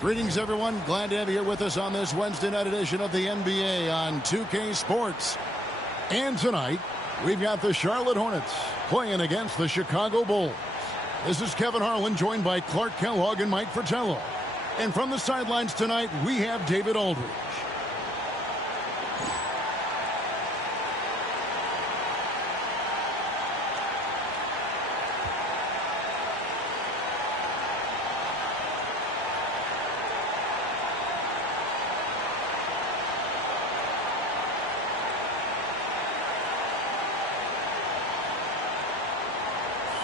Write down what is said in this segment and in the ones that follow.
Greetings, everyone. Glad to have you here with us on this Wednesday night edition of the NBA on 2K Sports. And tonight, we've got the Charlotte Hornets playing against the Chicago Bulls. This is Kevin Harlan, joined by Clark Kellogg and Mike Fratello. And from the sidelines tonight, we have David Aldridge.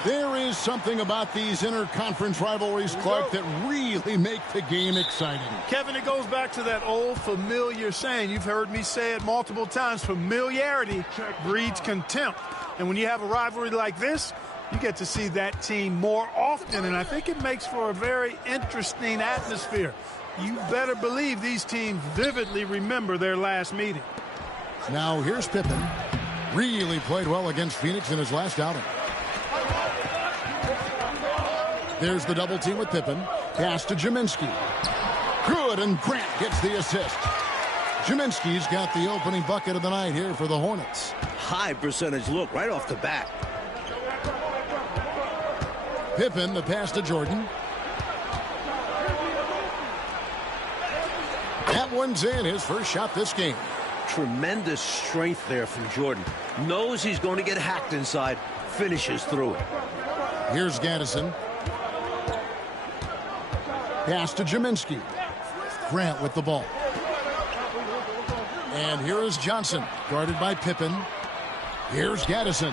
There is something about these interconference rivalries, Clark, that really make the game exciting. Kevin, it goes back to that old familiar saying. You've heard me say it multiple times. Familiarity breeds contempt. And when you have a rivalry like this, you get to see that team more often. And I think it makes for a very interesting atmosphere. You better believe these teams vividly remember their last meeting. Now here's Pippen. Really played well against Phoenix in his last outing. There's the double team with Pippen. Pass to Jaminski. Good, and Grant gets the assist. Jaminski's got the opening bucket of the night here for the Hornets. High percentage look right off the bat. Pippen, the pass to Jordan. That one's in, his first shot this game. Tremendous strength there from Jordan. Knows he's going to get hacked inside. Finishes through it. Here's Gaddison. Pass to Jaminski. Grant with the ball. And here is Johnson, guarded by Pippen. Here's Gaddison.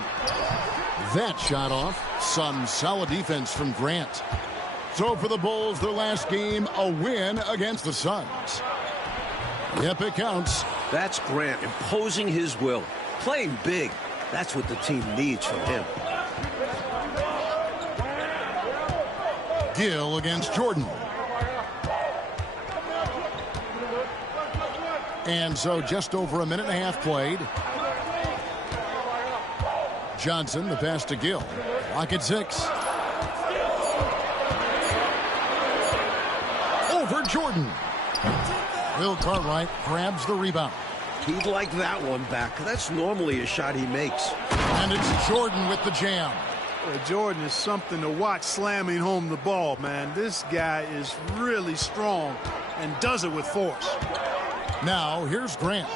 That shot off. Some solid defense from Grant. So for the Bulls, their last game, a win against the Suns. Yep, it counts. That's Grant imposing his will. Playing big. That's what the team needs from him. Gill against Jordan. And so just over a minute and a half played. Johnson, the pass to Gill. Clock at 6. Over Jordan. Will Cartwright grabs the rebound. He'd like that one back. That's normally a shot he makes. And it's Jordan with the jam. Jordan is something to watch slamming home the ball, man. This guy is really strong and does it with force. Now, here's Grant.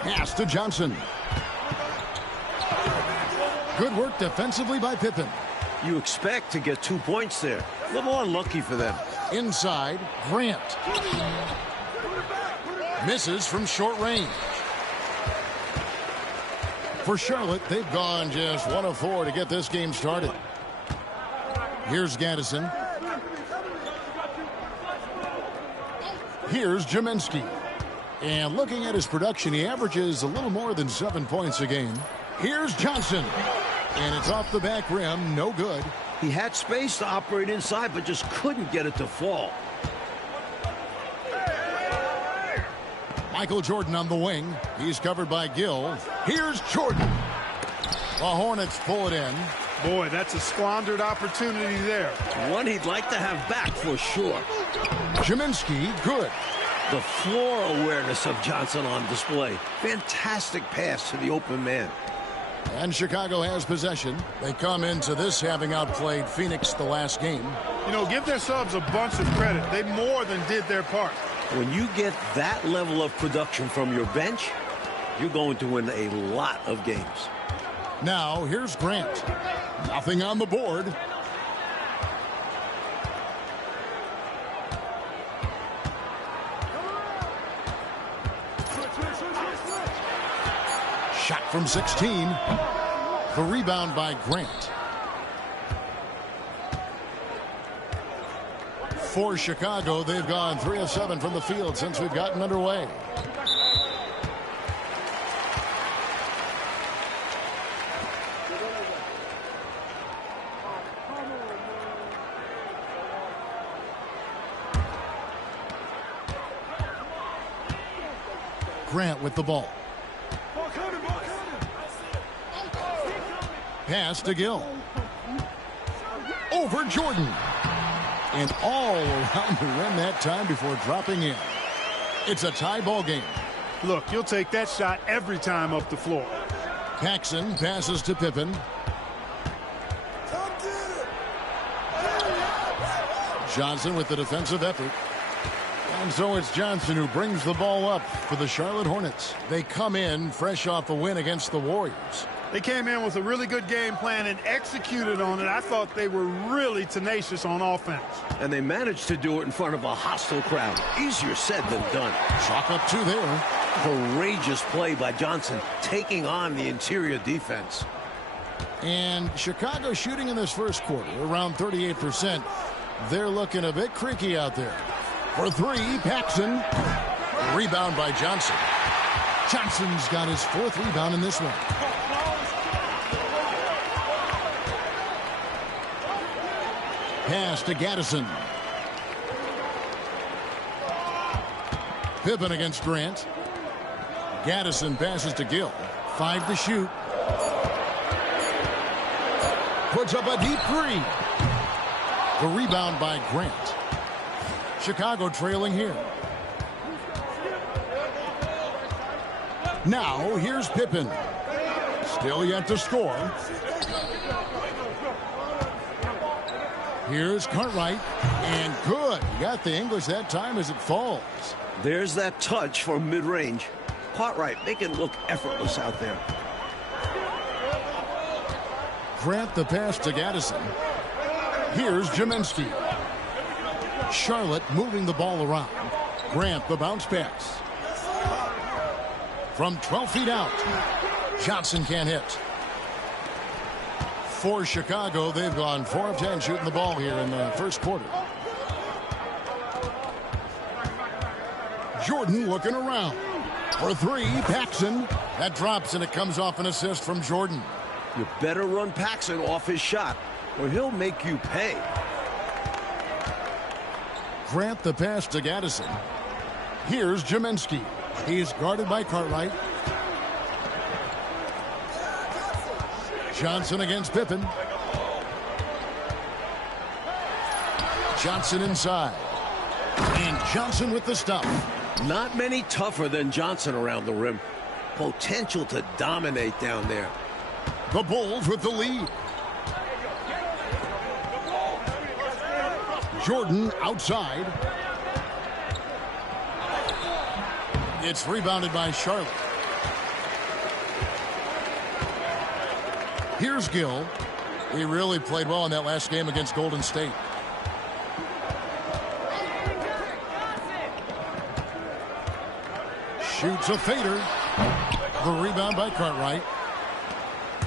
Pass to Johnson. Good work defensively by Pippen. You expect to get 2 points there. A little unlucky for them. Inside, Grant. Misses from short range. For Charlotte, they've gone just 1 of 4 to get this game started. Here's Gaddison. Here's Jaminski. And looking at his production, he averages a little more than 7 points a game. Here's Johnson. And it's off the back rim, no good. He had space to operate inside, but just couldn't get it to fall. Michael Jordan on the wing. He's covered by Gill. Here's Jordan. The Hornets pull it in. Boy, that's a squandered opportunity there. One he'd like to have back for sure. Jaminski, good. The floor awareness of Johnson on display. Fantastic pass to the open man. And Chicago has possession. They come into this having outplayed Phoenix the last game. You know, give their subs a bunch of credit. They more than did their part. When you get that level of production from your bench, you're going to win a lot of games. Now, here's Grant. Nothing on the board. Shot from 16. The rebound by Grant. For Chicago, they've gone 3 of 7 from the field since we've gotten underway. Grant with the ball. Pass to Gill. Over Jordan. And all around the rim that time before dropping in. It's a tie ball game. Look, you'll take that shot every time up the floor. Paxson passes to Pippen. Johnson with the defensive effort. And so it's Johnson who brings the ball up for the Charlotte Hornets. They come in fresh off a win against the Warriors. They came in with a really good game plan and executed on it. I thought they were really tenacious on offense. And they managed to do it in front of a hostile crowd. Easier said than done. Chalk up 2 there. Courageous play by Johnson, taking on the interior defense. And Chicago shooting in this first quarter around 38%. They're looking a bit creaky out there. For 3, Paxson. Rebound by Johnson. Johnson's got his 4th rebound in this one. Pass to Gaddison. Pippen against Grant. Gaddison passes to Gill. 5 to shoot. Puts up a deep 3. The rebound by Grant. Chicago trailing here. Now here's Pippen. Still yet to score. Here's Cartwright. And good. Got the English that time as it falls. There's that touch for mid-range. Cartwright making it look effortless out there. Grant the pass to Gaddison. Here's Jaminski. Charlotte moving the ball around. Grant the bounce pass. From 12 feet out. Johnson can't hit. For Chicago, they've gone 4 of 10 shooting the ball here in the first quarter. Jordan looking around. For 3, Paxson. That drops and it comes off an assist from Jordan. You better run Paxson off his shot or he'll make you pay. Grant the pass to Gaddison. Here's Jaminski. He's guarded by Cartwright. Johnson against Pippen. Johnson inside. And Johnson with the stop. Not many tougher than Johnson around the rim. Potential to dominate down there. The Bulls with the lead. Jordan outside. It's rebounded by Charlotte. Here's Gill. He really played well in that last game against Golden State. Shoots a fader. The rebound by Cartwright.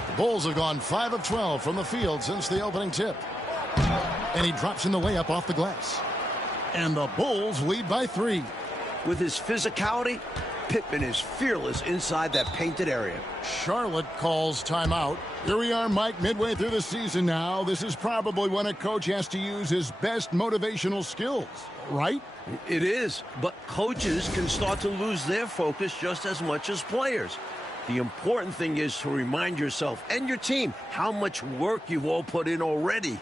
The Bulls have gone 5 of 12 from the field since the opening tip. And he drops in the layup off the glass. And the Bulls lead by 3. With his physicality, Pippen is fearless inside that painted area. Charlotte calls timeout. Here we are, Mike, midway through the season now. This is probably when a coach has to use his best motivational skills, right? It is, but coaches can start to lose their focus just as much as players. The important thing is to remind yourself and your team how much work you've all put in already.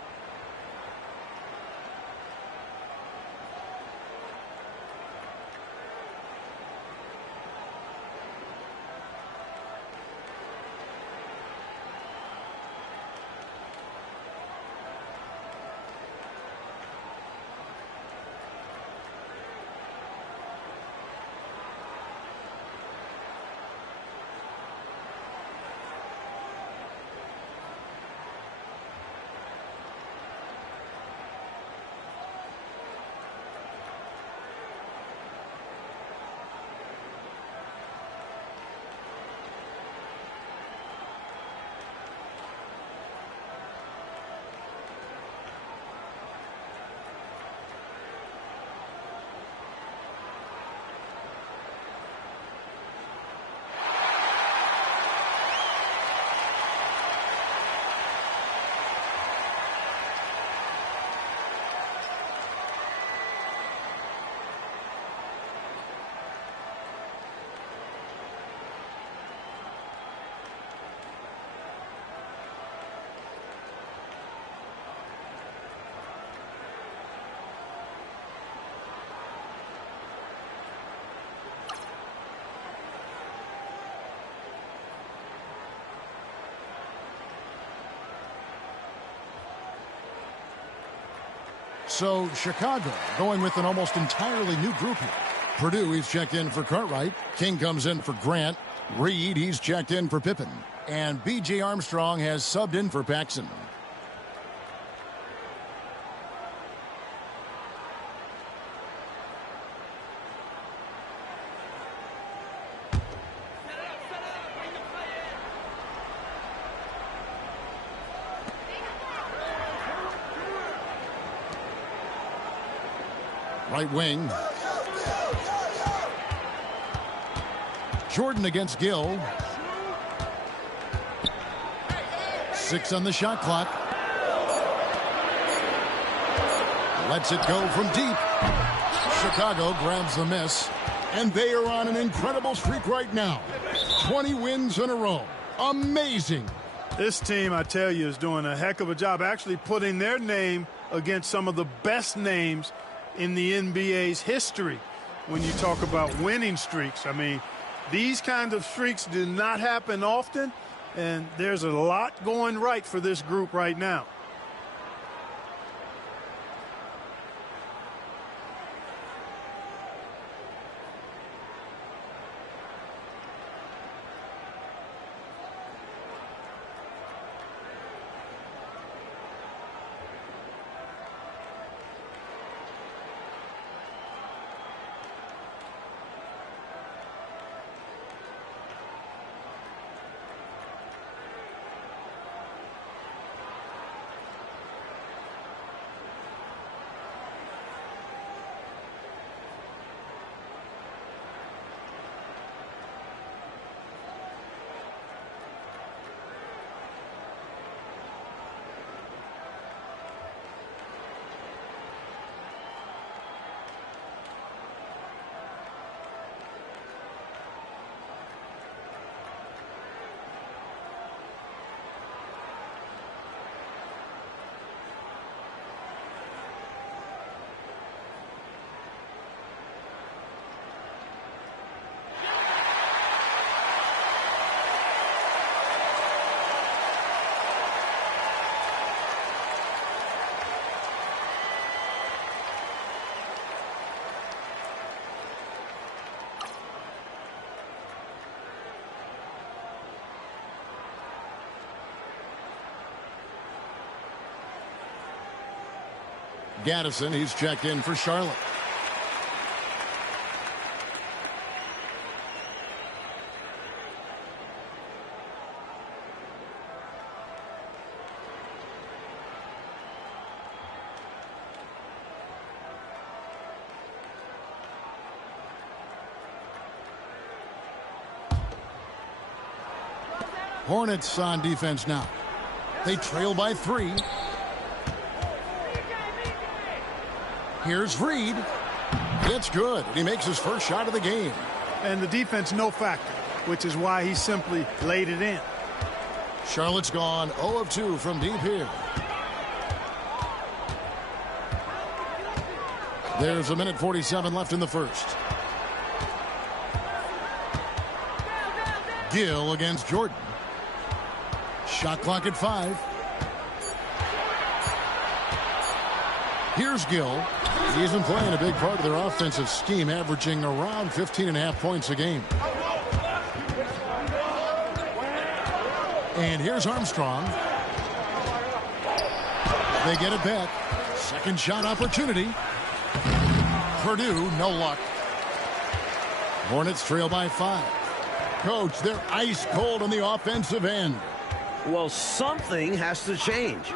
So Chicago going with an almost entirely new group here. Purdue, he's checked in for Cartwright. King comes in for Grant. Reed, he's checked in for Pippen. And B.J. Armstrong has subbed in for Paxson. Right wing. Jordan against Gill. 6 on the shot clock. Lets it go from deep. Chicago grabs the miss. And they are on an incredible streak right now. 20 wins in a row. Amazing. This team, I tell you, is doing a heck of a job actually putting their name against some of the best names in the NBA's history when you talk about winning streaks. I mean, these kinds of streaks do not happen often, and there's a lot going right for this group right now. Gaddison, he's checked in for Charlotte. Hornets on defense now. They trail by 3. Here's Reed. It's good. He makes his first shot of the game. And the defense no factor, which is why he simply laid it in. Charlotte's gone 0 of 2 from deep here. There's 1:47 left in the first. Gill against Jordan. Shot clock at 5. Here's Gill. He's been playing a big part of their offensive scheme, averaging around 15.5 points a game. And here's Armstrong. They get it back. Second shot opportunity. Purdue, no luck. Hornets trail by 5. Coach, they're ice cold on the offensive end. Well, something has to change.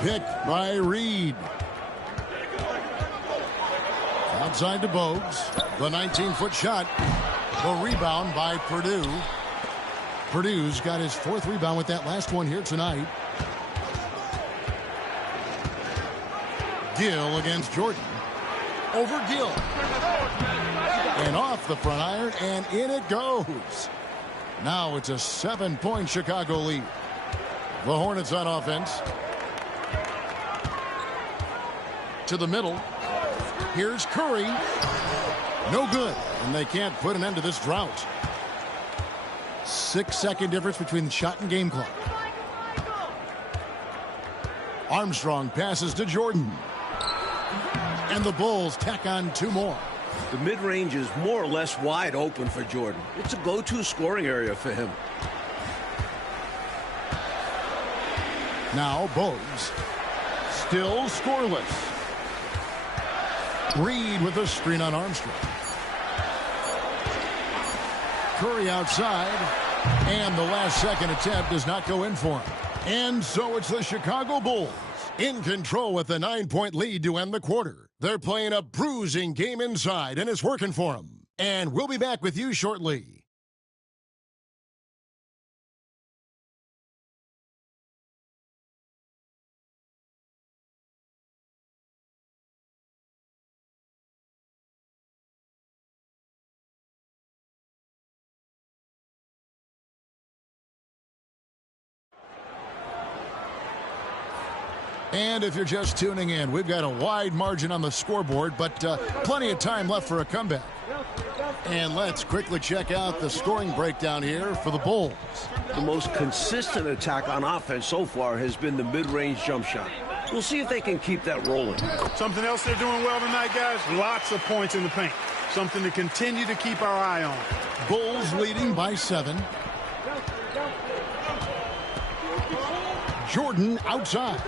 Picked by Reed. Outside to Bogues. The 19-foot shot. The rebound by Purdue. Purdue's got his 4th rebound with that last one here tonight. Gill against Jordan. Over Gill. And off the front iron, and in it goes. Now it's a 7-point Chicago lead. The Hornets on offense. To the middle. Here's Curry. No good. And they can't put an end to this drought. 6-second difference between the shot and game clock. Armstrong passes to Jordan. And the Bulls tack on 2 more. The mid-range is more or less wide open for Jordan. It's a go-to scoring area for him. Now Bogues. Still scoreless. Reed with a screen on Armstrong. Curry outside. And the last-second attempt does not go in for him. And so it's the Chicago Bulls in control with a 9-point lead to end the quarter. They're playing a bruising game inside, and it's working for them. And we'll be back with you shortly. And if you're just tuning in, we've got a wide margin on the scoreboard, but plenty of time left for a comeback. And let's quickly check out the scoring breakdown here for the Bulls. The most consistent attack on offense so far has been the mid-range jump shot. We'll see if they can keep that rolling. Something else they're doing well tonight, guys, lots of points in the paint. Something to continue to keep our eye on. Bulls leading by 7. Jordan outside.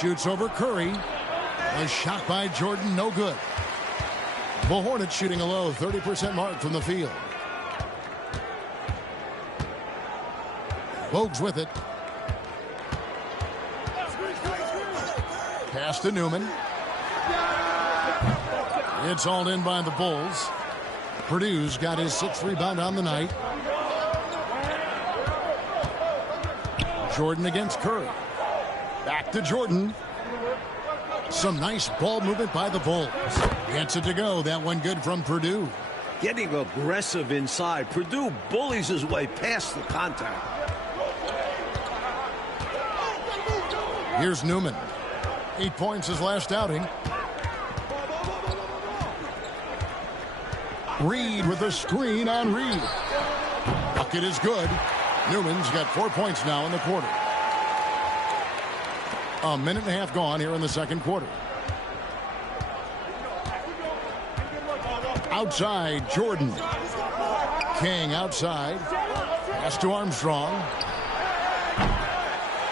Shoots over Curry. A shot by Jordan, no good. The Hornets shooting a low 30% mark from the field. Bogues with it. Pass to Newman. It's all in by the Bulls. Purdue's got his 6th rebound on the night. Jordan against Curry. Back to Jordan. Some nice ball movement by the Bulls. Gets it to go. That one good from Purdue. Getting aggressive inside. Purdue bullies his way past the contact. Here's Newman. 8 points his last outing. Reed with a screen on Reed. Bucket is good. Newman's got 4 points now in the quarter. A minute and a half gone here in the second quarter. Outside, Jordan. King outside. Pass to Armstrong.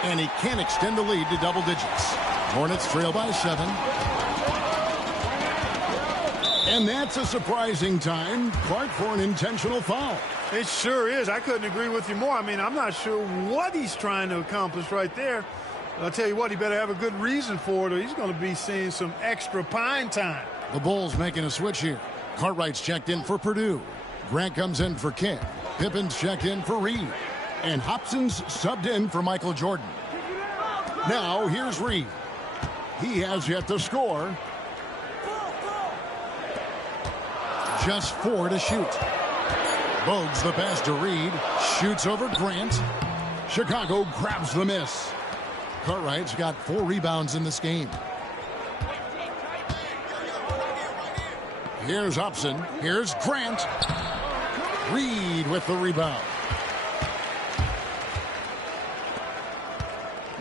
And he can't extend the lead to double digits. Hornets trail by 7. And that's a surprising time, Clark, for an intentional foul. It sure is. I couldn't agree with you more. I mean, I'm not sure what he's trying to accomplish right there. I'll tell you what, he better have a good reason for it, or he's going to be seeing some extra pine time. The Bulls making a switch here. Cartwright's checked in for Purdue. Grant comes in for King. Pippen's checked in for Reed. And Hobson's subbed in for Michael Jordan. Now, here's Reed. He has yet to score. Just 4 to shoot. Bogues the pass to Reed. Shoots over Grant. Chicago grabs the miss. Cartwright's got 4 rebounds in this game. Here's Hobson. Here's Grant. Reed with the rebound.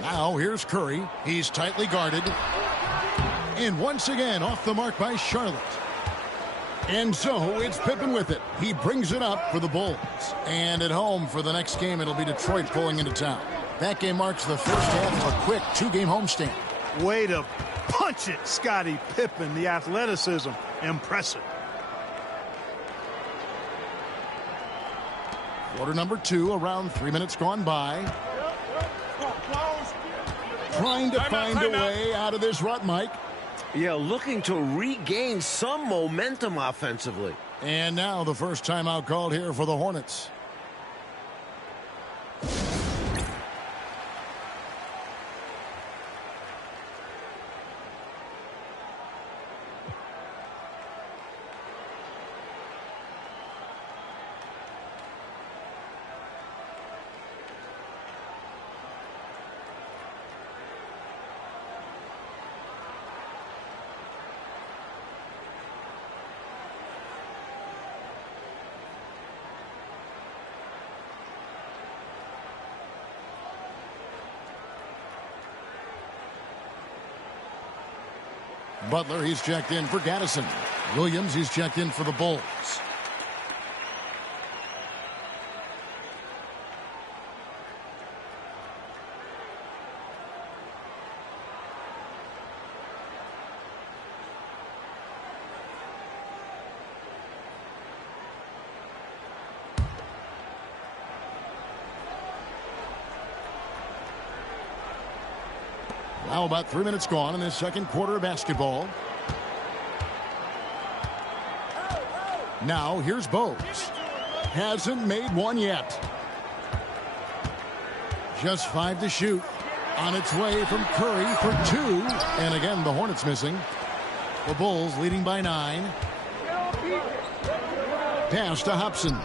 Now here's Curry. He's tightly guarded. And once again off the mark by Charlotte. And so it's Pippen with it. He brings it up for the Bulls. And at home for the next game, it'll be Detroit pulling into town. That game marks the first half of a quick 2-game homestand. Way to punch it, Scottie Pippen. The athleticism, impressive. Quarter number 2, around 3 minutes gone by. Trying to find a way out of this rut, Mike. Yeah, looking to regain some momentum offensively. And now the first timeout called here for the Hornets. Butler, he's checked in for Gaddison. Williams, he's checked in for the Bulls. Now about 3 minutes gone in this second quarter of basketball. Now here's Bogues. Hasn't made one yet. Just 5 to shoot. On its way from Curry for 2. And again, the Hornets missing. The Bulls leading by 9. Pass to Hobson.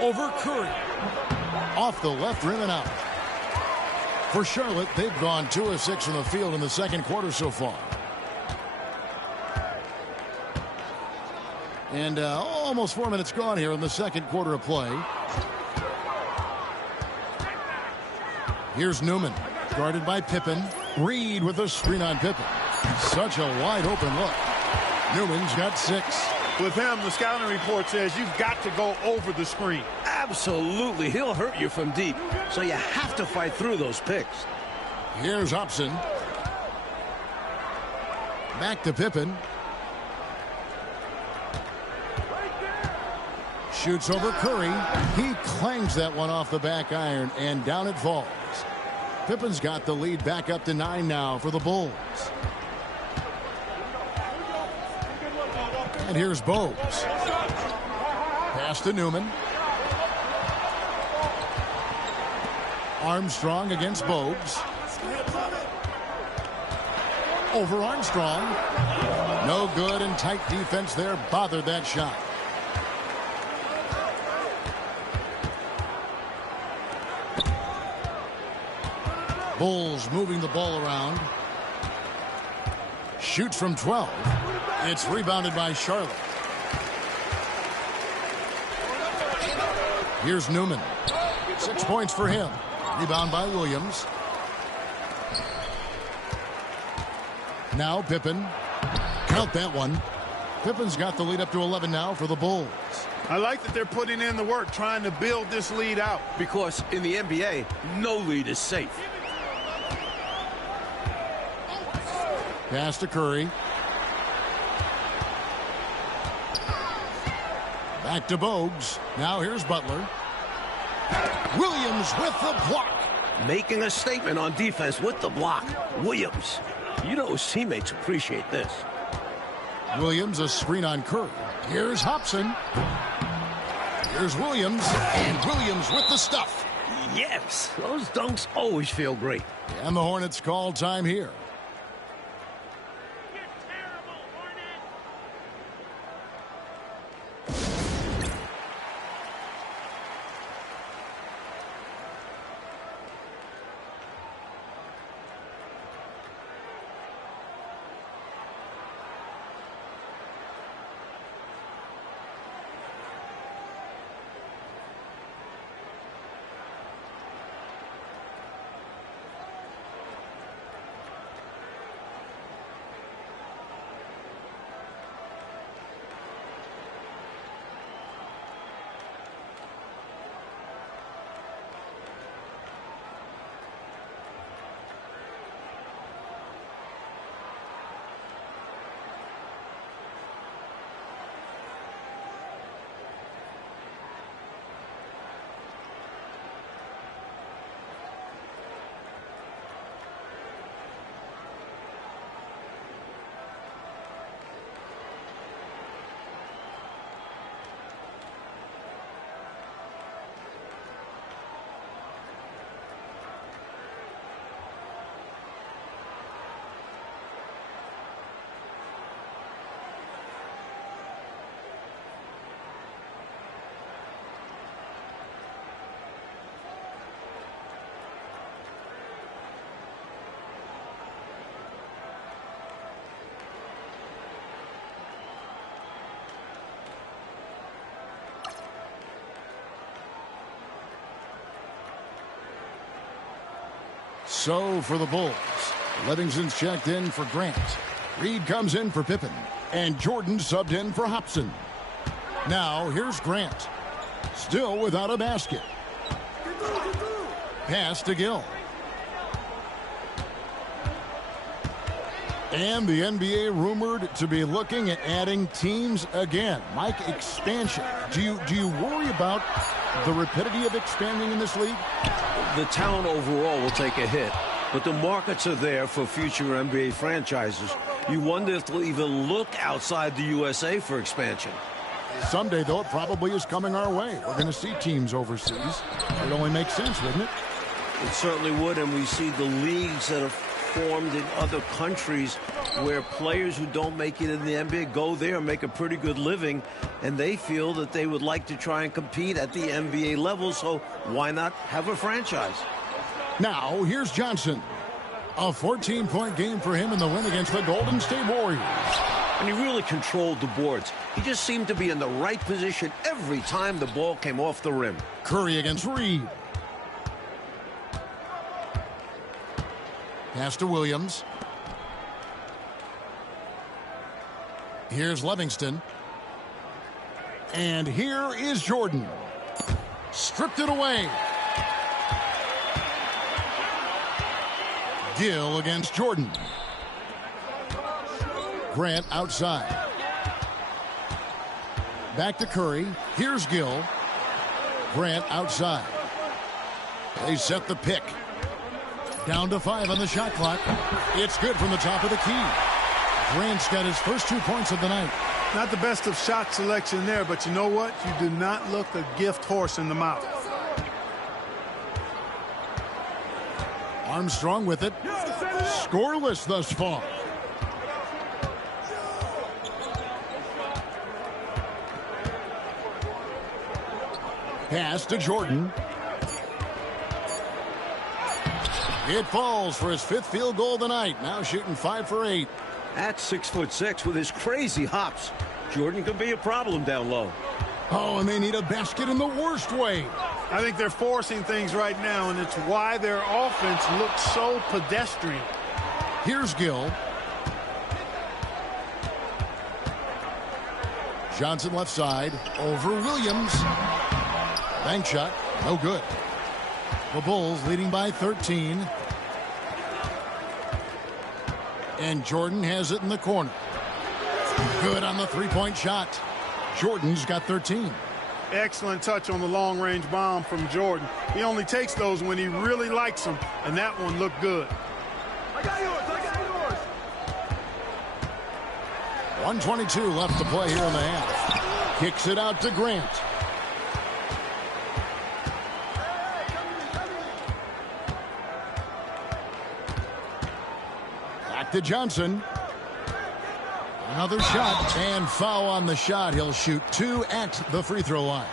Over Curry. Off the left rim and out. For Charlotte, they've gone 2 of 6 from the field in the second quarter so far. And almost 4 minutes gone here in the second quarter of play. Here's Newman, guarded by Pippen. Reed with a screen on Pippen. Such a wide open look. Newman's got 6. With him, the scouting report says you've got to go over the screen. Absolutely. He'll hurt you from deep. So you have to fight through those picks. Here's Hobson. Back to Pippen. Shoots over Curry. He clangs that one off the back iron, and down it falls. Pippen's got the lead back up to 9 now for the Bulls. And here's Bogues. Pass to Newman. Armstrong against Bogues. Over Armstrong. No good, and tight defense there bothered that shot. Bulls moving the ball around. Shoots from 12. It's rebounded by Charlotte. Here's Newman. 6 points for him. Rebound by Williams. Now Pippen. Count that one. Pippen's got the lead up to 11 now for the Bulls. I like that they're putting in the work, trying to build this lead out. Because in the NBA, no lead is safe. Pass to Curry. Back to Bogues. Now here's Butler. Williams with the block. Making a statement on defense with the block. Williams. You know his teammates appreciate this. Williams, a screen on Curry. Here's Hobson. Here's Williams. And Williams with the stuff. Yes, those dunks always feel great. And the Hornets call time here. So for the Bulls, Livingston's checked in for Grant. Reed comes in for Pippen. And Jordan subbed in for Hobson. Now here's Grant. Still without a basket. Pass to Gill. And the NBA rumored to be looking at adding teams again. Mike, expansion. Do you worry about the rapidity of expanding in this league? The talent overall will take a hit, but the markets are there for future NBA franchises. You wonder if they'll even look outside the USA for expansion. Someday, though, it probably is coming our way. We're going to see teams overseas. It only makes sense, wouldn't it? It certainly would, and we see the leagues that are formed in other countries where players who don't make it in the NBA go there and make a pretty good living, and they feel that they would like to try and compete at the NBA level, so why not have a franchise? Now, here's Johnson. A 14-point game for him in the win against the Golden State Warriors. And he really controlled the boards. He just seemed to be in the right position every time the ball came off the rim. Curry against Reed. Pass to Williams. Here's Livingston. And here is Jordan. Stripped it away. Gill against Jordan. Grant outside. Back to Curry. Here's Gill. Grant outside. They set the pick. Down to 5 on the shot clock. It's good from the top of the key. Grant's got his first 2 points of the night. Not the best of shot selection there, but you know what? You do not look a gift horse in the mouth. Armstrong with it. Scoreless thus far. Pass to Jordan. It falls for his 5th field goal tonight. Now shooting 5 for 8. At 6'6" with his crazy hops, Jordan could be a problem down low. Oh, and they need a basket in the worst way. I think they're forcing things right now, and it's why their offense looks so pedestrian. Here's Gill. Johnson left side. Over Williams. Bank shot. No good. The Bulls leading by 13. And Jordan has it in the corner. Good on the three-point shot. Jordan's got 13. Excellent touch on the long-range bomb from Jordan. He only takes those when he really likes them, and that one looked good. I got yours. 1:22 left to play here in the half. Kicks it out to Grant. Back to Johnson. Another shot and foul on the shot. He'll shoot 2 at the free throw line.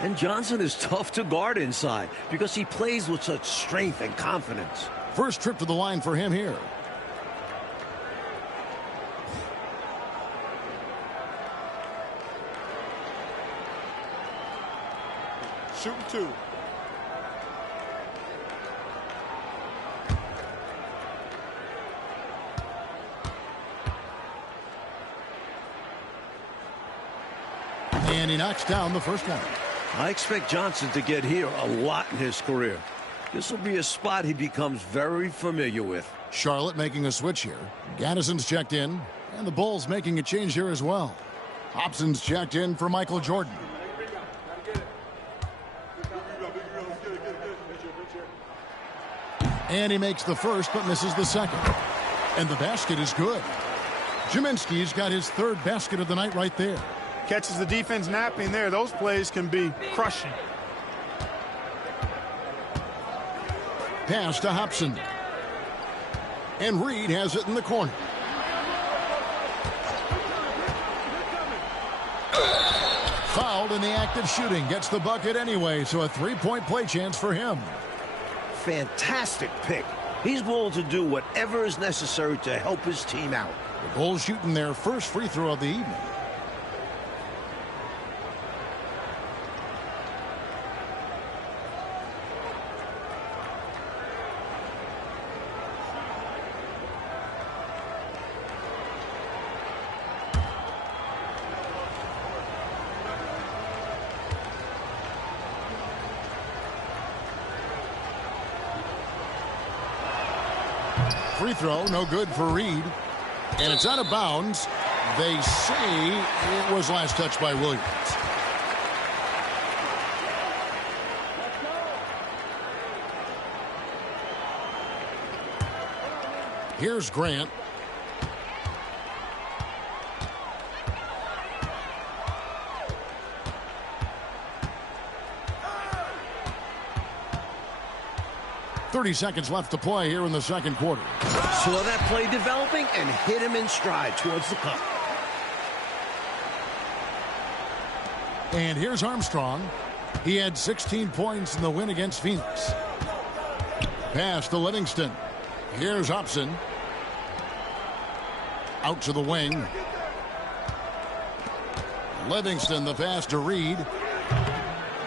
And Johnson is tough to guard inside because he plays with such strength and confidence. First trip to the line for him here. Shooting 2. And he knocks down the first one. I expect Johnson to get here a lot in his career. This will be a spot he becomes very familiar with. Charlotte making a switch here. Gaddison's checked in. And the Bulls making a change here as well. Hobson's checked in for Michael Jordan. And he makes the first but misses the second. And the basket is good. Jaminski's got his 3rd basket of the night right there. Catches the defense napping there. Those plays can be crushing. Pass to Hobson. And Reed has it in the corner. Fouled in the act of shooting. Gets the bucket anyway, so a 3-point play chance for him. Fantastic pick. He's willing to do whatever is necessary to help his team out. The Bulls shooting their first free throw of the evening. Free throw, no good for Reed. And it's out of bounds. They say it was last touched by Williams. Here's Grant. .30 seconds left to play here in the second quarter. Saw that play developing and hit him in stride towards the cup. And here's Armstrong. He had 16 points in the win against Phoenix. Pass to Livingston. Here's Hobson. Out to the wing. Livingston, the pass to Reed.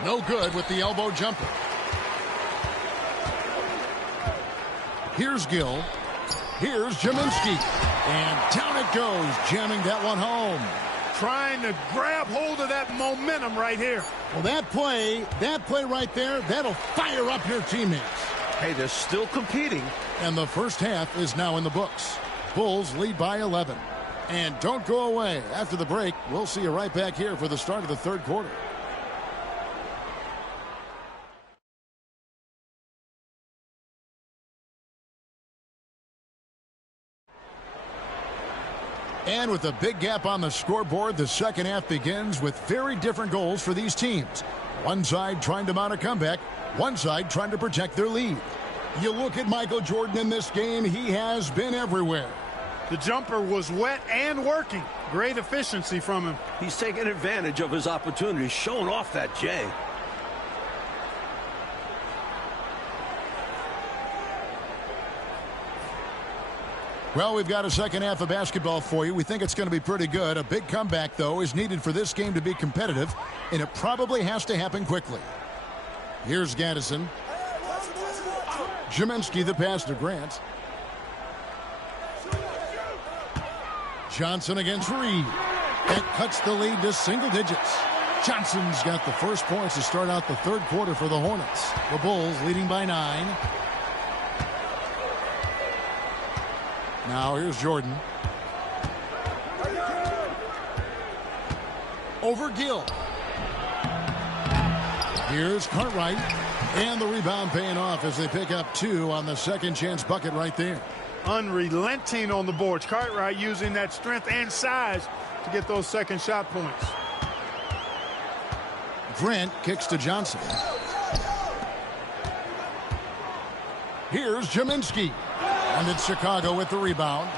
No good with the elbow jumper. Here's Gill. Here's Jaminski. And down it goes, jamming that one home. Trying to grab hold of that momentum right here. Well, that play right there, that'll fire up your teammates. Hey, they're still competing. And the first half is now in the books. Bulls lead by 11. And don't go away. After the break, we'll see you right back here for the start of the third quarter. And with a big gap on the scoreboard, the second half begins with very different goals for these teams. One side trying to mount a comeback, one side trying to protect their lead. You look at Michael Jordan in this game, he has been everywhere. The jumper was wet and working. Great efficiency from him. He's taking advantage of his opportunity, showing off that J. Well, we've got a second half of basketball for you. We think it's going to be pretty good. A big comeback, though, is needed for this game to be competitive, and it probably has to happen quickly. Here's Gaddison. Jaminski, the pass to Grant. Johnson against Reed. That cuts the lead to single digits. Johnson's got the first points to start out the third quarter for the Hornets. The Bulls leading by 9. Now here's Jordan. Over Gill. Here's Cartwright. And the rebound paying off as they pick up 2 on the second chance bucket right there. Unrelenting on the boards. Cartwright using that strength and size to get those second shot points. Grant kicks to Johnson. Here's Jaminski. And it's Chicago with the rebound.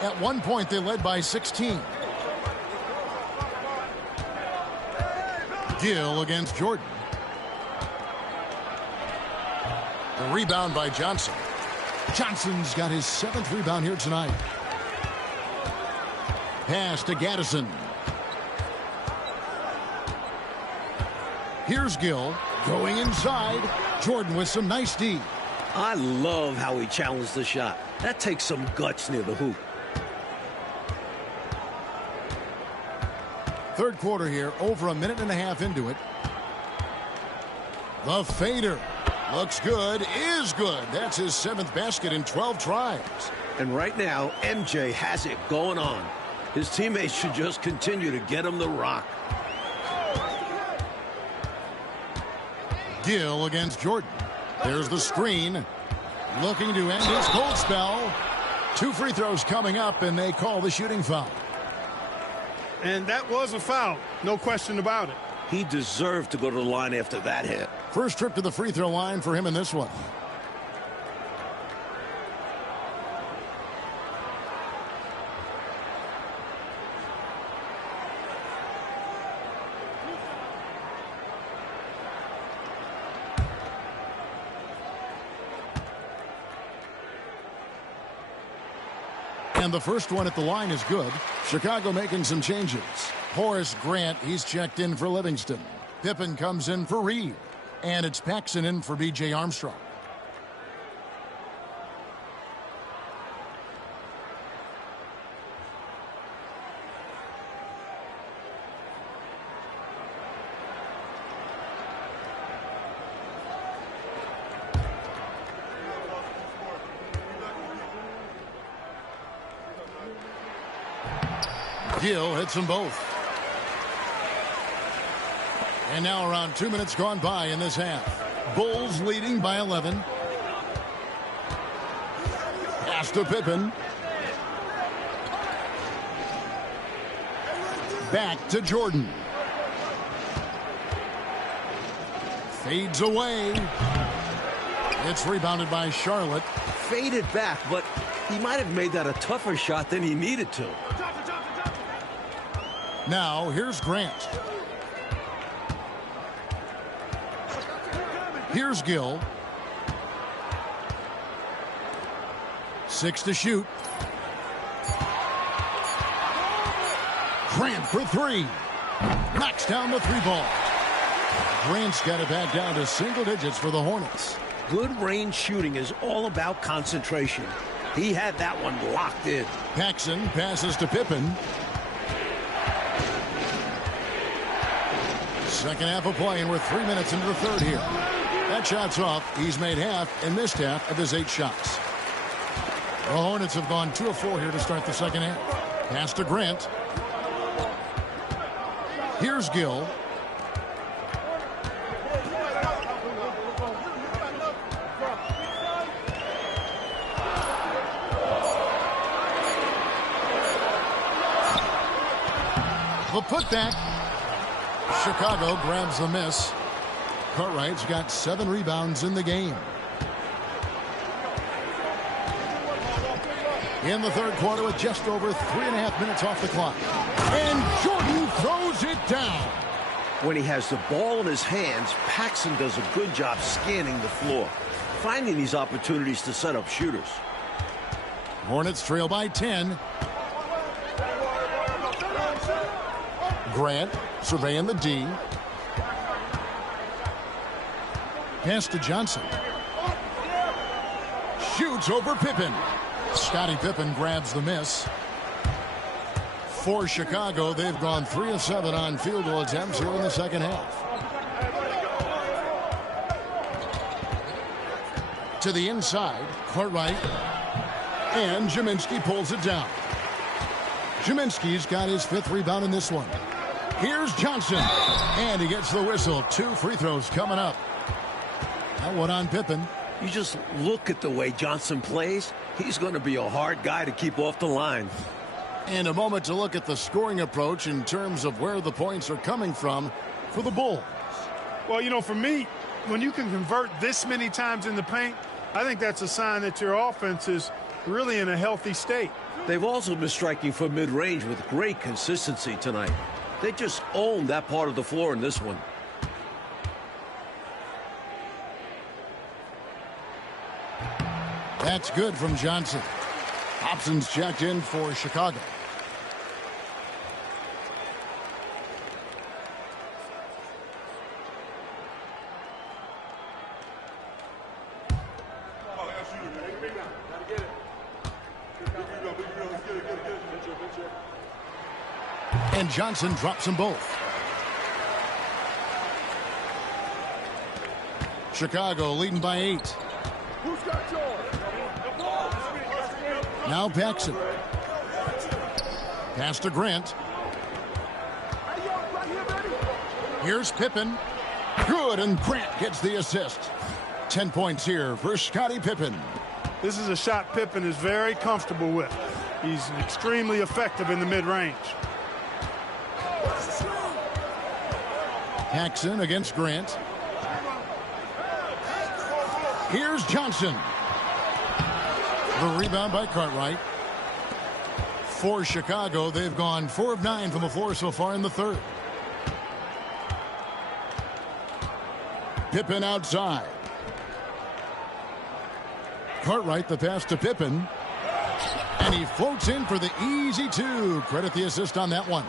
At one point, they led by 16. Gill against Jordan. The rebound by Johnson. Johnson's got his 7th rebound here tonight. Pass to Gaddison. Here's Gill going inside. Jordan with some nice D. I love how he challenged the shot. That takes some guts near the hoop. Third quarter here, over a minute and a half into it. The fader looks good, is good. That's his 7th basket in 12 tries. And right now, MJ has it going on. His teammates should just continue to get him the rock. Gill against Jordan. There's the screen. Looking to end his cold spell. 2 free throws coming up, and they call the shooting foul. And that was a foul. No question about it. He deserved to go to the line after that hit. First trip to the free throw line for him in this one. And the first one at the line is good. Chicago making some changes. Horace Grant, he's checked in for Livingston. Pippen comes in for Reed. And it's Paxson in for B.J. Armstrong. Gill hits them both. And now around 2 minutes gone by in this half. Bulls leading by 11. Pass to Pippen. Back to Jordan. Fades away. It's rebounded by Charlotte. Faded back, but he might have made that a tougher shot than he needed to. Now here's Grant. Here's Gill. 6 to shoot. Grant for 3. Knocks down the 3 ball. Grant's got it back down to single digits for the Hornets. Good range shooting is all about concentration. He had that one locked in. Paxson passes to Pippen. Second half of play, and we're 3 minutes into the third here. That shot's off. He's made half and missed half of his 8 shots. The Hornets have gone 2 of 4 here to start the second half. Pass to Grant. Here's Gill. The putback. Chicago grabs the miss. Cartwright's got 7 rebounds in the game. In the third quarter with just over 3.5 minutes off the clock. And Jordan throws it down. When he has the ball in his hands, Paxson does a good job scanning the floor, finding these opportunities to set up shooters. Hornets trail by 10. Grant surveying the D. Pass to Johnson. Shoots over Pippen. Scottie Pippen grabs the miss. For Chicago, they've gone 3 of 7 on field goal attempts here in the second half. To the inside, Cartwright. And Jaminski pulls it down. Jaminski's got his 5th rebound in this one. Here's Johnson. And he gets the whistle. 2 free throws coming up. That one on Pippen. You just look at the way Johnson plays. He's going to be a hard guy to keep off the line. And a moment to look at the scoring approach in terms of where the points are coming from for the Bulls. Well, you know, for me, when you can convert this many times in the paint, I think that's a sign that your offense is really in a healthy state. They've also been striking from mid-range with great consistency tonight. They just own that part of the floor in this one. That's good from Johnson. Hobson's checked in for Chicago. And Johnson drops them both. Chicago leading by 8. Now Paxson. Pass to Grant. Here's Pippen. Good, and Grant gets the assist. 10 points here for Scottie Pippen. This is a shot Pippen is very comfortable with. He's extremely effective in the mid-range. Paxson against Grant. Here's Johnson. The rebound by Cartwright. For Chicago, they've gone 4 of 9 from the floor so far in the third. Pippen outside. Cartwright the pass to Pippen. And he floats in for the easy 2. Credit the assist on that one.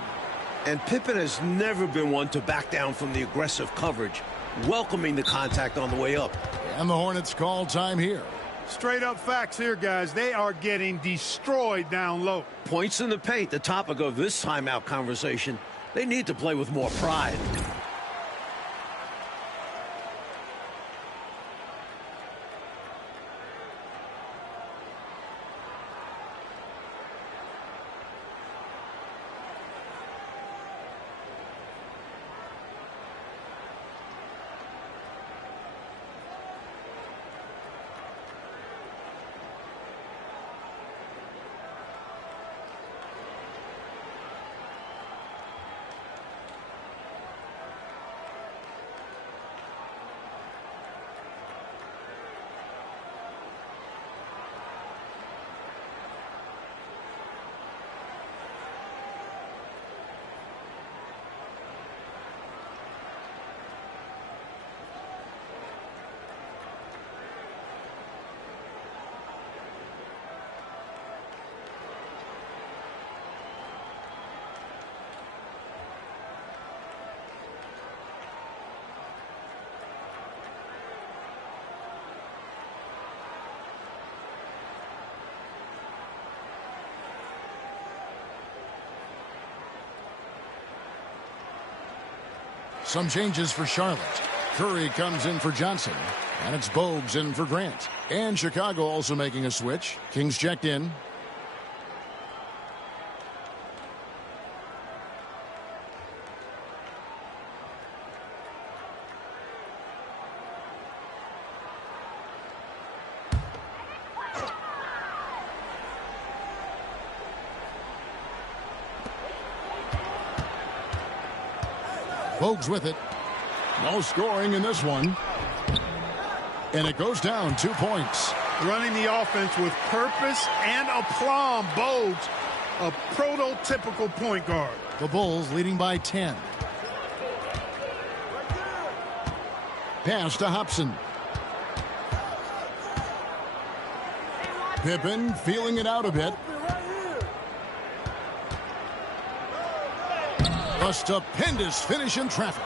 And Pippen has never been one to back down from the aggressive coverage, welcoming the contact on the way up. And the Hornets call time here. Straight up facts here, guys. They are getting destroyed down low. Points in the paint, the topic of this timeout conversation. They need to play with more pride. Some changes for Charlotte. Curry comes in for Johnson. And it's Bogues in for Grant. And Chicago also making a switch. Kings checked in. Bogues with it. No scoring in this one. And it goes down 2 points. Running the offense with purpose and aplomb. Bogues, a prototypical point guard. The Bulls leading by 10. Pass to Hobson. Pippen feeling it out a bit. A stupendous finish in traffic.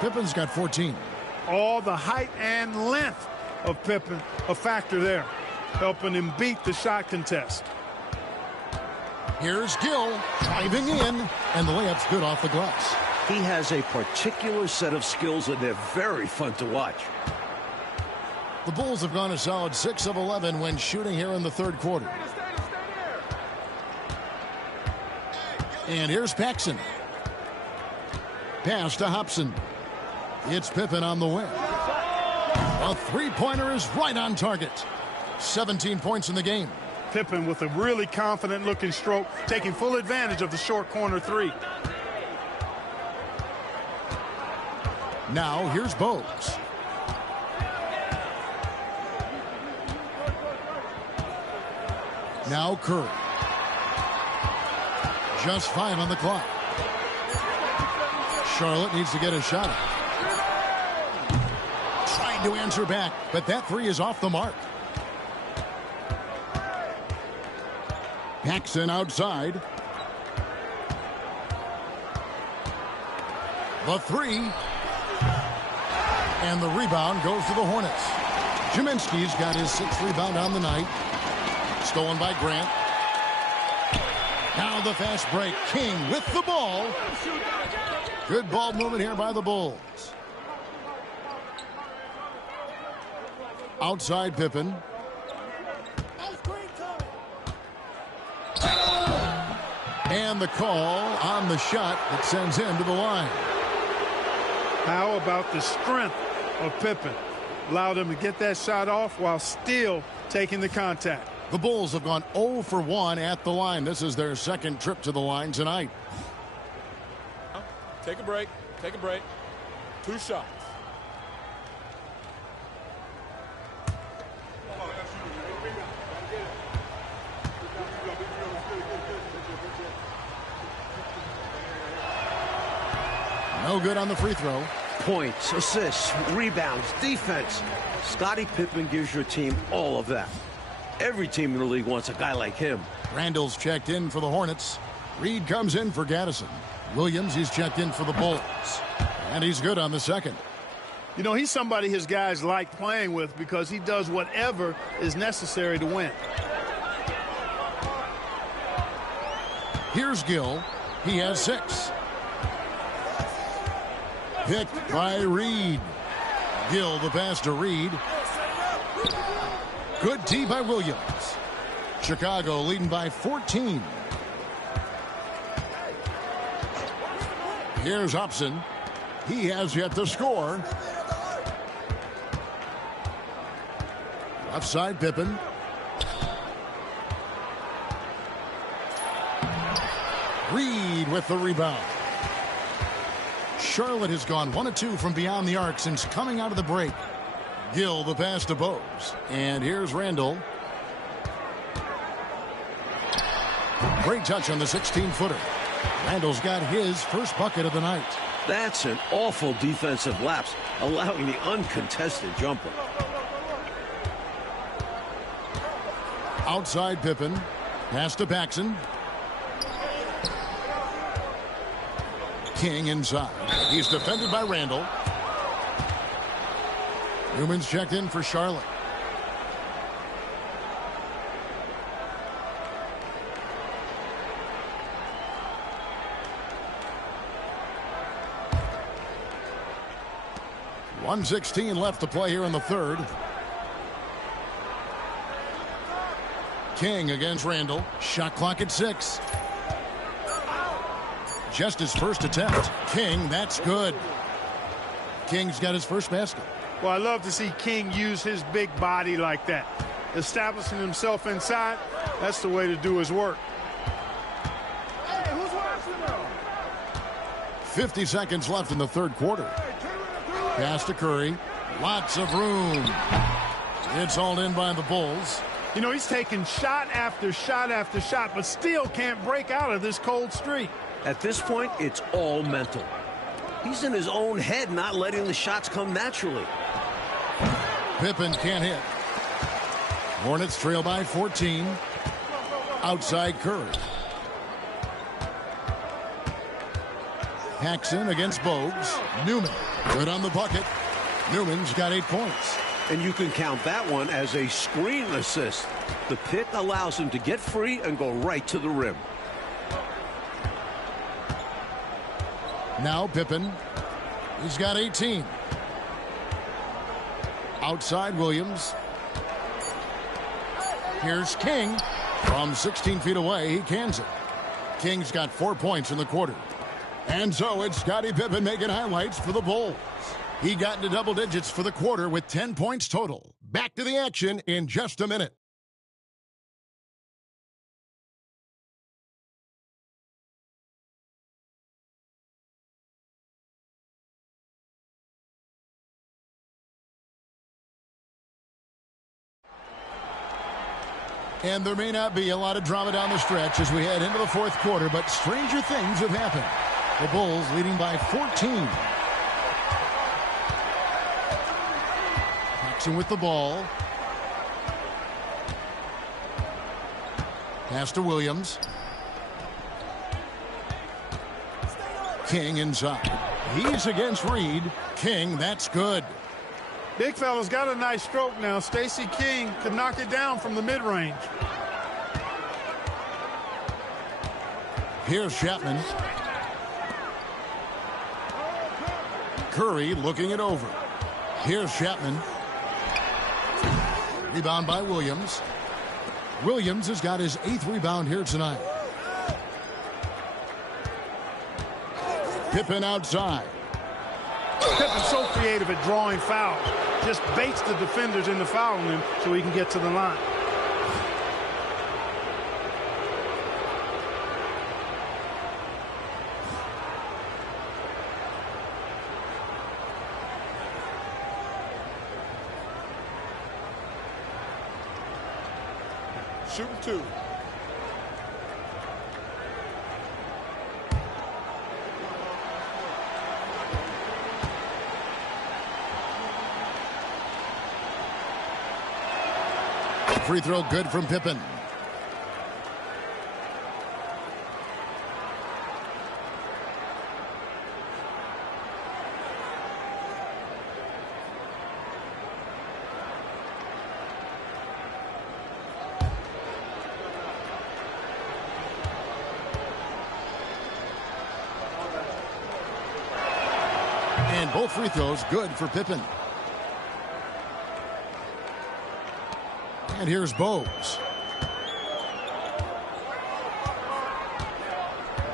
Pippen's got 14. All the height and length of Pippen, a factor there, helping him beat the shot contest. Here's Gill driving in, and the layup's good off the glass. He has a particular set of skills, and they're very fun to watch. The Bulls have gone a solid 6 of 11 when shooting here in the third quarter. And here's Paxson. Pass to Hobson. It's Pippen on the wing. A three-pointer is right on target. 17 points in the game. Pippen with a really confident-looking stroke, taking full advantage of the short corner three. Now here's Bogues. Now Curry. Just 5 on the clock. Charlotte needs to get a shot up. Trying to answer back, but that three is off the mark. Paxson outside. The three. And the rebound goes to the Hornets. Kaminsky's got his 6th rebound on the night. Stolen by Grant. Now the fast break. King with the ball. Good ball movement here by the Bulls. Outside Pippen. And the call on the shot that sends him to the line. How about the strength of Pippen? Allowed him to get that shot off while still taking the contact. The Bulls have gone 0 for 1 at the line. This is their second trip to the line tonight. Take a break. Take a break. 2 shots. No good on the free throw. Points, assists, rebounds, defense. Scottie Pippen gives your team all of that. Every team in the league wants a guy like him. Randall's checked in for the Hornets. Reed comes in for Gaddison. Williams, he's checked in for the Bulls. And he's good on the second. You know, he's somebody his guys like playing with because he does whatever is necessary to win. Here's Gill. He has 6. Picked by Reed. Gill the pass to Reed. Good tee by Williams. Chicago leading by 14. Here's Hobson. He has yet to score. Left side Pippen. Reed with the rebound. Charlotte has gone 1 of 2 from beyond the arc since coming out of the break. Gill the pass to Bogues. And here's Randall. Great touch on the 16-footer. Randall's got his first bucket of the night. That's an awful defensive lapse, allowing the uncontested jumper. Outside Pippen. Pass to Paxson. King inside. He's defended by Randall. Newman's checked in for Charlotte. 1:16 left to play here in the third. King against Randall. Shot clock at 6. Just his first attempt. King, that's good. King's got his first basket. Well, I love to see King use his big body like that. Establishing himself inside, that's the way to do his work. Hey, who's watching though? 50 seconds left in the third quarter. Pass to Curry. Lots of room. It's hauled in by the Bulls. You know, he's taking shot after shot after shot, but still can't break out of this cold streak. At this point, it's all mental. He's in his own head, not letting the shots come naturally. Pippen can't hit. Hornets trail by 14. Outside Curry. Paxson against Bogues. Newman. Good on the bucket. Newman's got 8 points. And you can count that one as a screen assist. The pick allows him to get free and go right to the rim. Now Pippen. He's got 18. Outside Williams. Here's King. From 16 feet away, he cans it. King's got 4 points in the quarter. And so it's Scottie Pippen making highlights for the Bulls. He got into double digits for the quarter with 10 points total. Back to the action in just a minute. And there may not be a lot of drama down the stretch as we head into the fourth quarter, but stranger things have happened. The Bulls leading by 14. Paxson with the ball. Pass to Williams. King inside. He's against Reed. King, that's good. Big fella's got a nice stroke now. Stacey King could knock it down from the mid-range. Here's Chapman. Curry looking it over. Here's Chapman. Rebound by Williams. Williams has got his 8th rebound here tonight. Pippen outside. Pippen's so creative at drawing fouls. Just baits the defenders into fouling him so he can get to the line. Shooting 2. Free throw good from Pippen. And both free throws good for Pippen. And here's Bogues.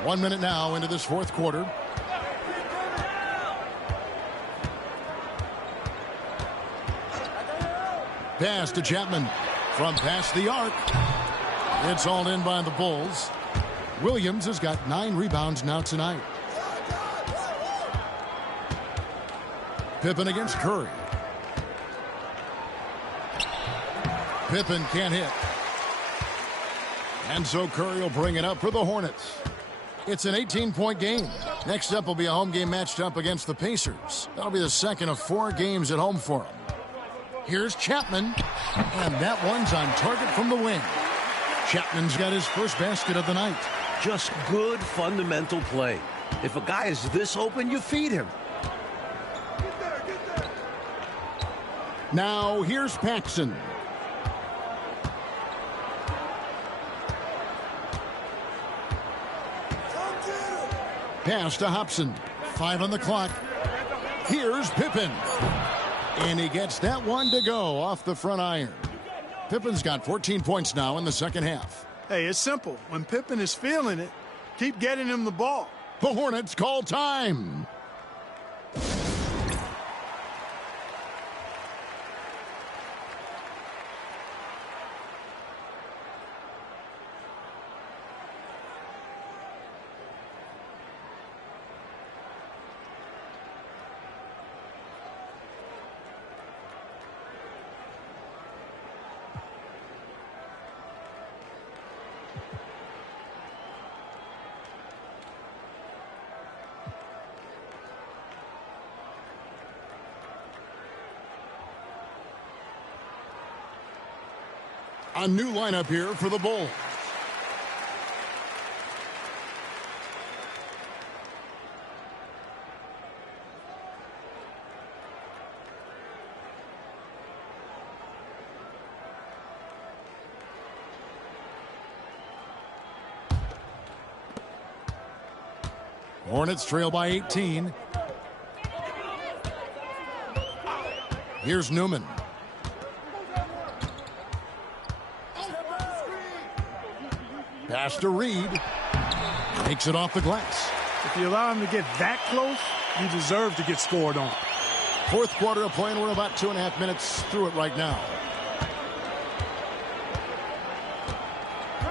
1 minute now into this fourth quarter. Pass to Chapman from past the arc. It's all in by the Bulls. Williams has got 9 rebounds now tonight. Pippen against Curry. Pippen can't hit. And so Curry will bring it up for the Hornets. It's an 18-point game. Next up will be a home game matched up against the Pacers. That'll be the second of 4 games at home for him. Here's Chapman. And that one's on target from the wing. Chapman's got his first basket of the night. Just good fundamental play. If a guy is this open, you feed him. Now here's Paxson. Pass to Hobson. 5 on the clock. Here's Pippen. And he gets that one to go off the front iron. Pippen's got 14 points now in the second half. Hey, it's simple. When Pippen is feeling it, keep getting him the ball. The Hornets call time. A new lineup here for the Bulls. Hornets trail by 18. Here's Newman. Pass to Reed. Takes it off the glass. If you allow him to get that close, you deserve to get scored on. Fourth quarter of play, and we're about 2.5 minutes through it right now.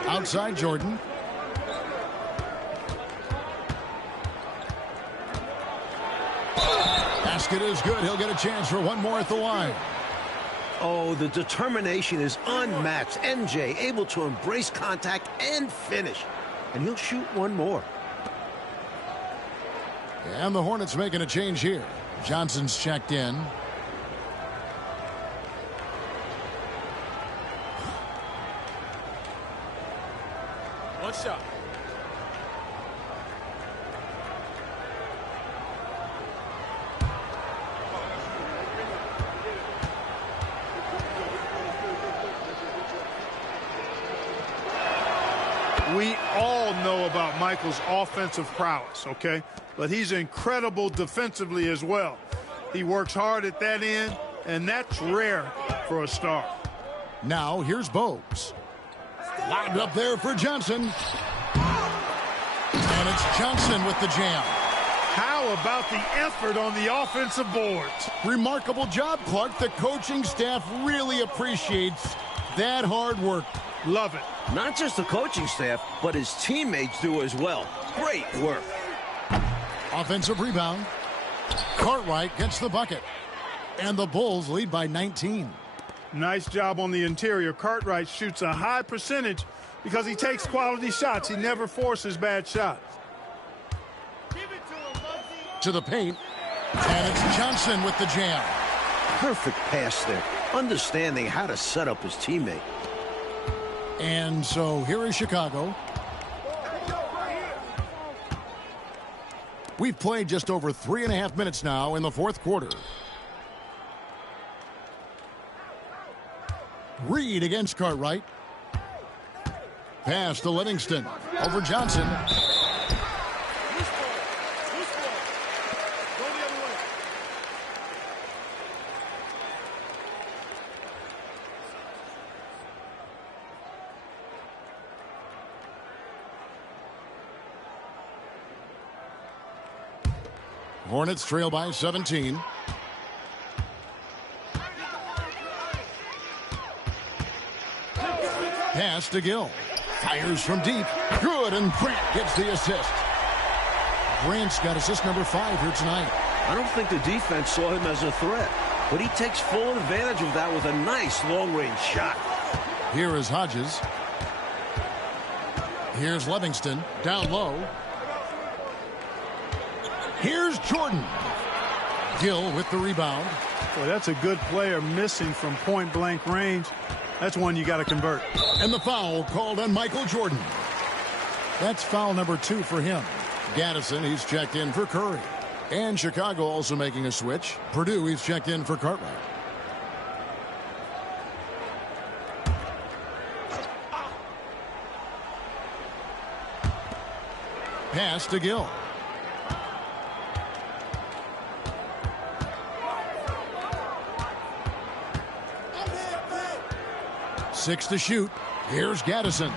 Outside Jordan. Basket is good. He'll get a chance for one more at the line. Oh, the determination is unmatched. MJ able to embrace contact and finish. And he'll shoot one more. And the Hornets making a change here. Johnson's checked in. One shot. We all know about Michael's offensive prowess, okay? But he's incredible defensively as well. He works hard at that end, and that's rare for a star. Now here's Bogues. Lobbed up there for Johnson. And it's Johnson with the jam. How about the effort on the offensive boards? Remarkable job, Clark. The coaching staff really appreciates that hard work. Love it. Not just the coaching staff, but his teammates do as well. Great work. Offensive rebound. Cartwright gets the bucket. And the Bulls lead by 19. Nice job on the interior. Cartwright shoots a high percentage because he takes quality shots. He never forces bad shots. To the paint. And it's Johnson with the jam. Perfect pass there. Understanding how to set up his teammate. And so here is Chicago. We've played just over 3.5 minutes now in the fourth quarter. Reed against Cartwright. Pass to Livingston. Over Johnson. Hornets trail by 17. Pass to Gill. Fires from deep. Good, and Grant gets the assist. Grant's got assist number 5 here tonight. I don't think the defense saw him as a threat, but he takes full advantage of that with a nice long-range shot. Here is Hodges. Here's Livingston. Down low. Here's Jordan. Gill with the rebound. Boy, that's a good player missing from point-blank range. That's one you got to convert. And the foul called on Michael Jordan. That's foul number 2 for him. Gaddison, he's checked in for Curry. And Chicago also making a switch. Purdue, he's checked in for Cartwright. Pass to Gill. 6 to shoot. Here's Gaddison.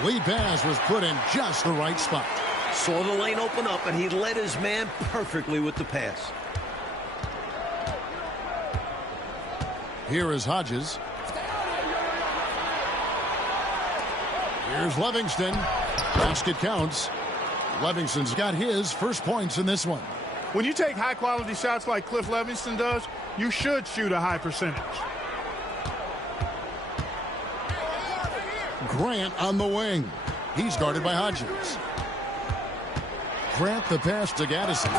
The lead pass was put in just the right spot. Saw the lane open up, and he led his man perfectly with the pass. Here is Hodges. Here's Livingston. Basket counts. Livingston's got his first points in this one. When you take high-quality shots like Cliff Livingston does, you should shoot a high percentage. Grant on the wing. He's guarded by Hodges. Grant the pass to Gaddison.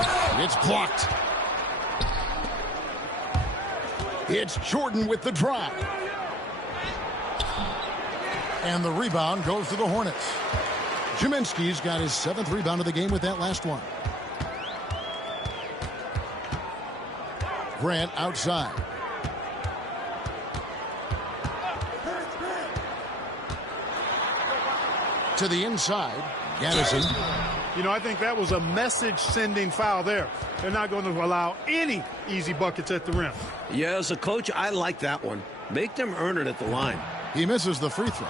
It's blocked. It's Jordan with the drive. And the rebound goes to the Hornets. Jaminski's got his 7th rebound of the game with that last one. Grant outside. To the inside, Gaddison. You know, I think that was a message-sending foul there. They're not going to allow any easy buckets at the rim. Yeah, as a coach, I like that one. Make them earn it at the line. He misses the free throw.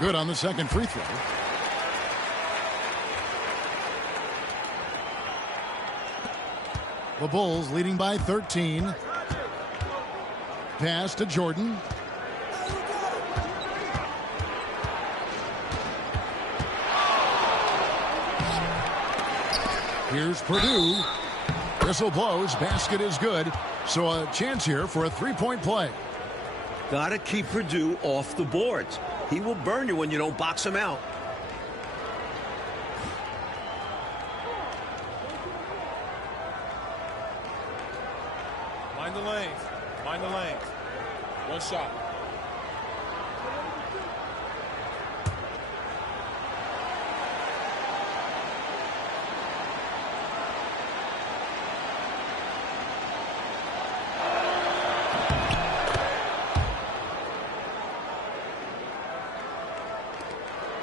Good on the second free throw. The Bulls leading by 13. Pass to Jordan. Here's Purdue. Whistle blows. Basket is good. So a chance here for a three-point play. Got to keep Purdue off the boards. He will burn you when you don't box him out. Mind the lanes. Mind the lanes. One shot.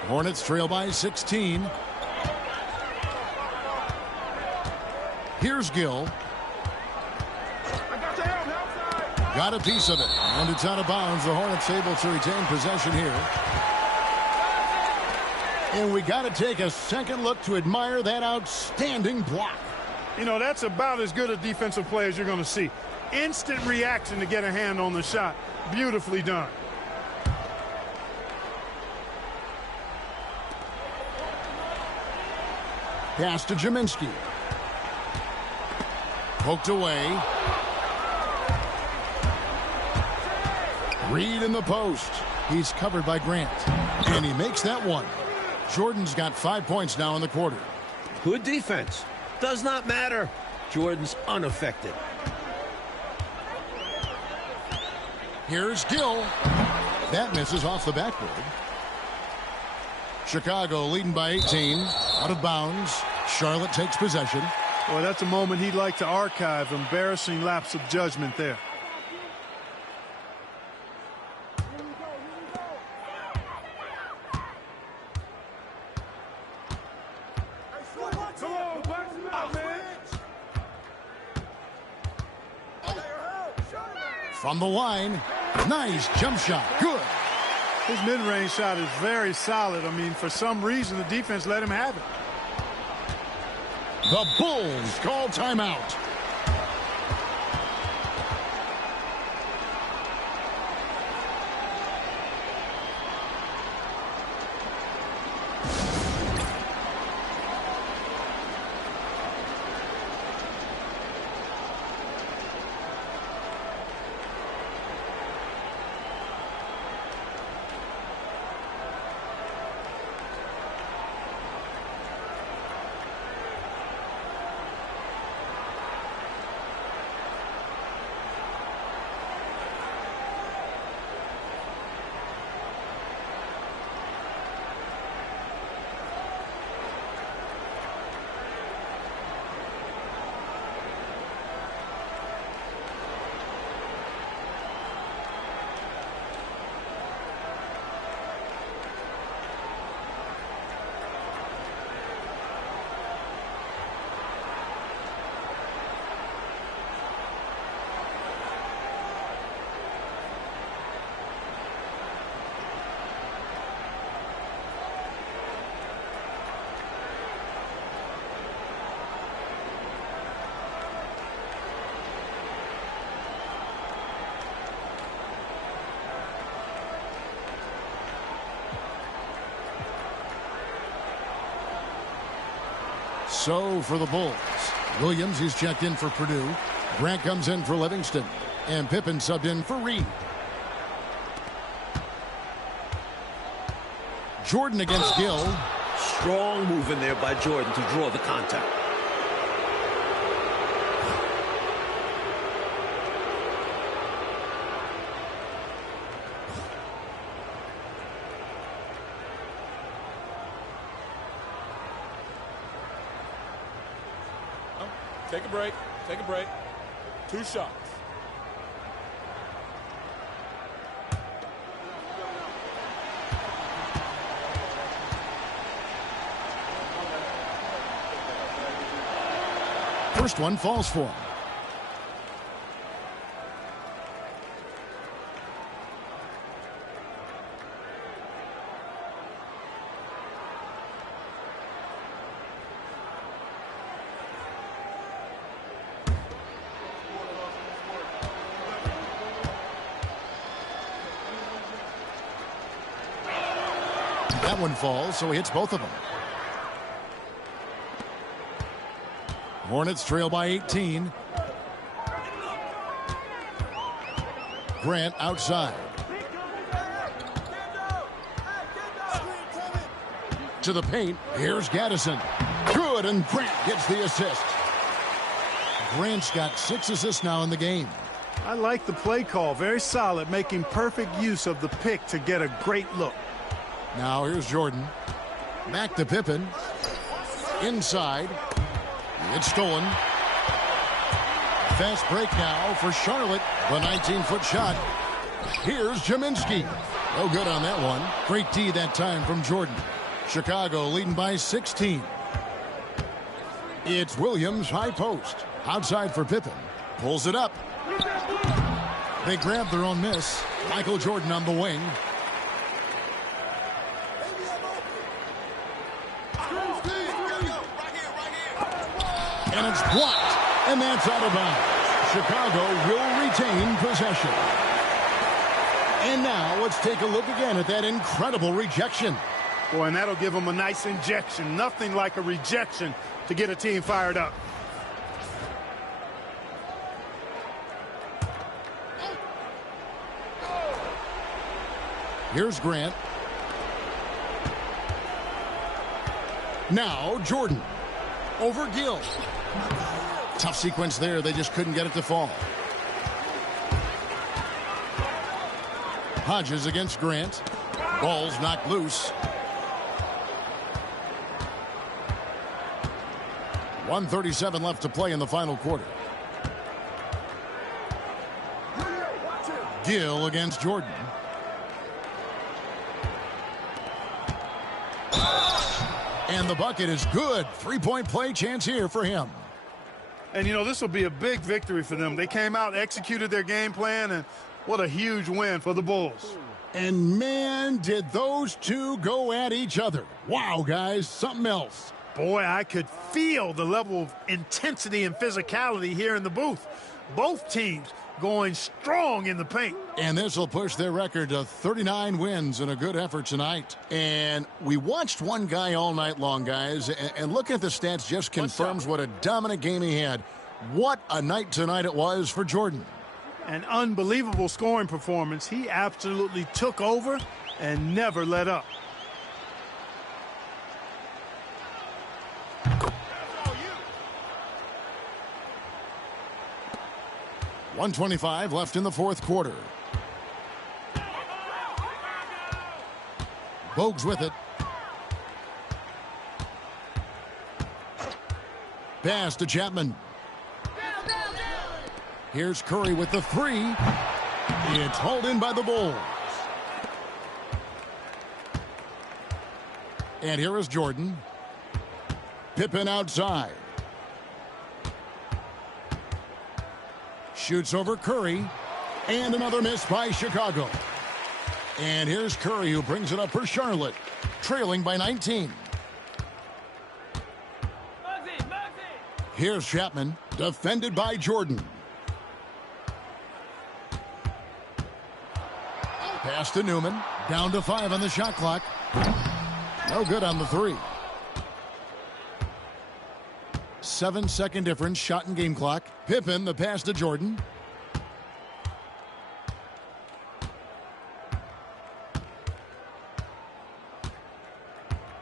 Hornets trail by 16. Here's Gill. Got a piece of it. And it's out of bounds. The Hornets able to retain possession here. And we got to take a second look to admire that outstanding block. You know, that's about as good a defensive play as you're going to see. Instant reaction to get a hand on the shot. Beautifully done. Pass to Jaminski. Poked away. Reed in the post. He's covered by Grant. And he makes that one. Jordan's got 5 points now in the quarter. Good defense. Does not matter. Jordan's unaffected. Here's Gill. That misses off the backboard. Chicago leading by 18. Out of bounds. Charlotte takes possession. Well, that's a moment he'd like to archive. Embarrassing lapse of judgment there. From the line. Nice jump shot. Good. His mid-range shot is very solid. I mean, for some reason, the defense let him have it. The Bulls call timeout. So for the Bulls, Williams, he's checked in for Purdue. Grant comes in for Livingston. And Pippen subbed in for Reed. Jordan against Gill. Strong move in there by Jordan to draw the contact. Take a break. Take a break. 2 shots. First one falls for him. That one falls, so he hits both of them. Hornets trail by 18. Grant outside. To the paint. Here's Gaddison. Good, and Grant gets the assist. Grant's got 6 assists now in the game. I like the play call. Very solid, making perfect use of the pick to get a great look. Now here's Jordan. Back to Pippen. Inside. It's stolen. Fast break now for Charlotte. The 19-foot shot. Here's Jaminski. No good on that one. Great D that time from Jordan. Chicago leading by 16. It's Williams, high post. Outside for Pippen. Pulls it up. They grab their own miss. Michael Jordan on the wing. And it's blocked. And that's out of bounds. Chicago will retain possession. And now let's take a look again at that incredible rejection. Boy, and that'll give them a nice injection. Nothing like a rejection to get a team fired up. Here's Grant. Now Jordan. Over Gill. Tough sequence there. They just couldn't get it to fall. Hodges against Grant. Ball's knocked loose. 1:37 left to play in the final quarter. Gill against Jordan. And the bucket is good. 3-point play chance here for him. And, you know, this will be a big victory for them. They came out, executed their game plan, and what a huge win for the Bulls. And, man, did those two go at each other. Wow, guys, something else. Boy, I could feel the level of intensity and physicality here in the booth. Both teams going strong in the paint. And this will push their record to 39 wins in a good effort tonight. And we watched one guy all night long, guys, and looking at the stats just confirms what a dominant game he had. What a night tonight it was for Jordan. An unbelievable scoring performance. He absolutely took over and never let up. .125 left in the fourth quarter. Bogues with it. Pass to Chapman. Here's Curry with the three. It's hauled in by the Bulls. And here is Jordan. Pippen outside. Shoots over Curry. And another miss by Chicago. And here's Curry, who brings it up for Charlotte, trailing by 19. Here's Chapman, defended by Jordan. Pass to Newman. Down to 5 on the shot clock. No good on the three. 7-second difference, shot and game clock. Pippen, the pass to Jordan.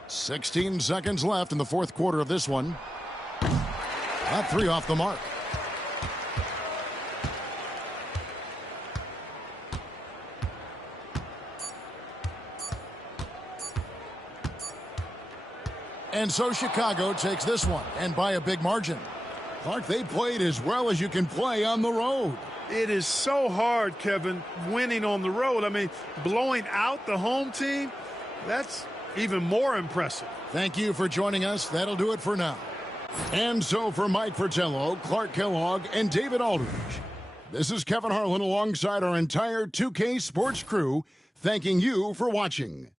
"16 seconds left in the fourth quarter of this one. Not 3 off the mark. And so Chicago takes this one, and by a big margin. Clark, they played as well as you can play on the road. It is so hard, Kevin, winning on the road. I mean, blowing out the home team, that's even more impressive. Thank you for joining us. That'll do it for now. And so for Mike Fratello, Clark Kellogg, and David Aldridge, this is Kevin Harlan alongside our entire 2K Sports crew, thanking you for watching.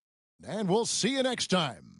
And we'll see you next time.